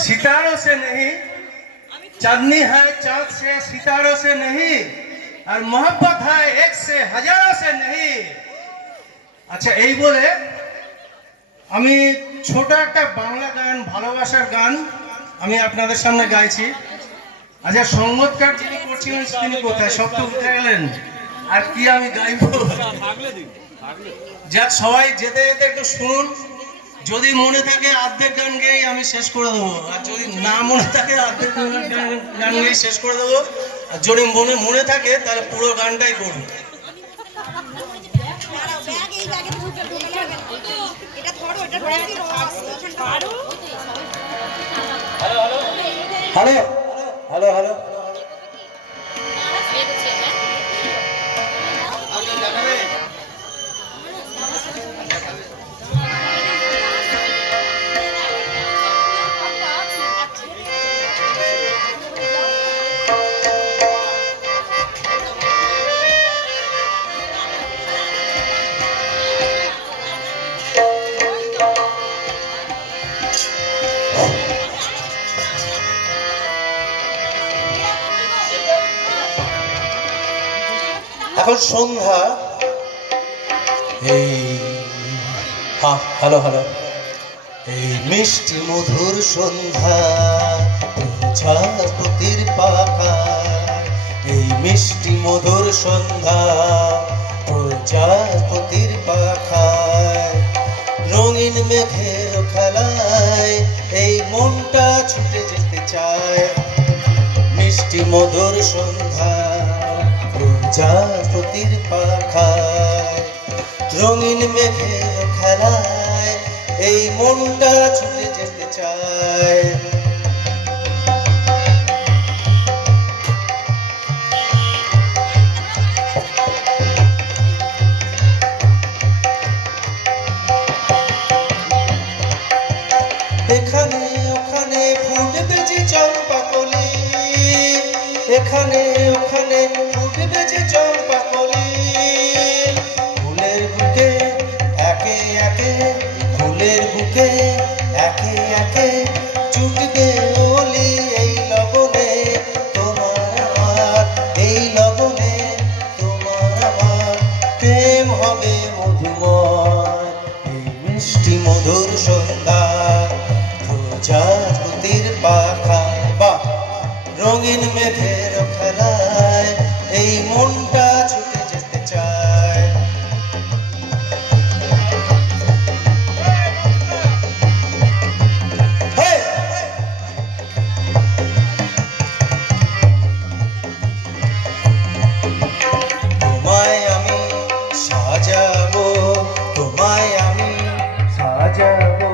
सितारों से नहीं, चांदनी है चांद से, सितारों से नहीं, और मोहब्बत है एक से हजारों से नहीं। আচ্ছা এই বলে আমি ছোট একটা বাংলা গান, ভালোবাসার গান আমি আপনাদের সামনে গাইছি। আচ্ছা সংগীতকার যিনি করছিলেন তিনি কোথায়? সব তো উঠে গেলেন, আর কি আমি গাইব? যাক সবাই যেতে যেতে একটু শুনুন। যদি মনে থাকে অর্ধেক গান গেয়েই আমি শেষ করে দেবো, আর যদি না মনে থাকে অর্ধেক গান গেয়েই শেষ করে দেবো, আর যদি মনে থাকে তাহলে পুরো গানটাই করবো। হ্যালো হ্যালো হ্যালো, এখন সন্ধ্যা, এই হ্যালো হ্যালো, এই মিষ্টি মধুর সন্ধ্যা প্রজাপতির পাখা, এই মিষ্টি মধুর সন্ধ্যা প্রজাপতির পাখায়, রঙিন মেঘের খেলায় এই মনটা ছুটে যেতে চায়। মিষ্টি মধুর সন্ধ্যা প্রজাপতির পাখায়, রঙিন মেঘের খেলায় এই মনটা ছুটে যেতে চায়। এখানে ওখানে ফুটবে যে চম্পা কলি, এখানে ওখানে ফুটবে যে চম্পা কলি, ফুলের বুকে একে একে, ফুলের বুকে একে একে জুটবে ওলি। এই লগনে তোমার আমার, এই লগনে তোমার আমার প্রেম হবে মধুময়। এই মিষ্টি মধুর সন্ধ্যা প্রজাপতির পাখা, বা রঙিন মেঘের খেলায় এই মনটা ছুটে যেতে চায়। তোমায় আমি সাজাবো, তোমায় আমি সাজাবো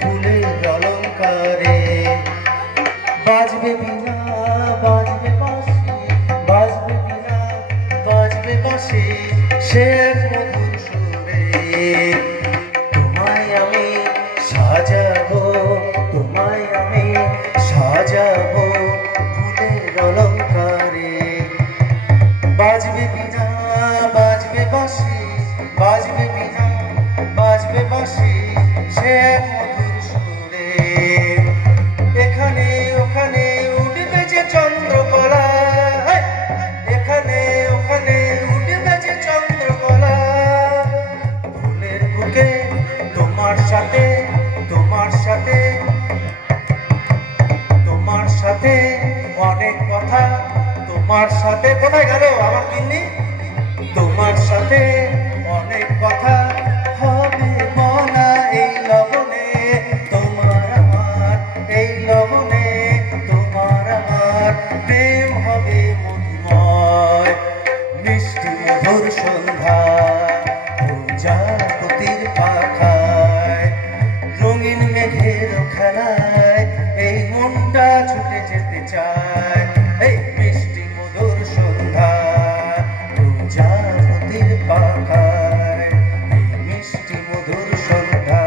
ফুলের অলংকারে, বাজবে বিনা বাজবে বাঁশি, বাজবে বিনা বাজবে বাঁশি সে মধুর সুরে। তোমায় আমি সাজাবো, তোমায় আমি সাজাবো ফুলের অলংকারে, বাজবে বিনা বাজবে বাঁশি, বাজবে বিনা বাজবে বাঁশি সে মধুর সুরে। এখানে ওখানে উঠবে যে চন্দ্রকলা, এখানে ওখানে উঠবে যে চন্দ্রকলা, ফুলের বুকে তোমার সাথে, তোমার সাথে, তোমার সাথে অনেক কথা, তোমার সাথে কোথায় গেল আমার কিন্নি? তোমার সাথে অনেক কথা হবে মনা এই লগনে তোমার আমার, এই লগনে তোমার আমার প্রেম হবে মধুময়। মিষ্টি মধুর সন্ধ্যা প্রজাপতির পাখায়, রঙিন মেঘের খেলায় এই মনটা ছুটে যেতে চায়। এই মিষ্টি মধুর সন্ধ্যা প্রজাপতির পাখায়, এই মিষ্টি মধুর সন্ধ্যা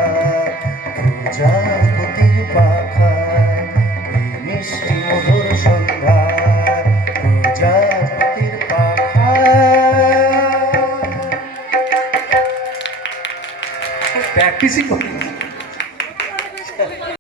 প্রজাপতির পাখায়, এই মিষ্টি মধুর সন্ধ্যা প্রজাপতির পাখায়। প্র্যাকটিসই করি।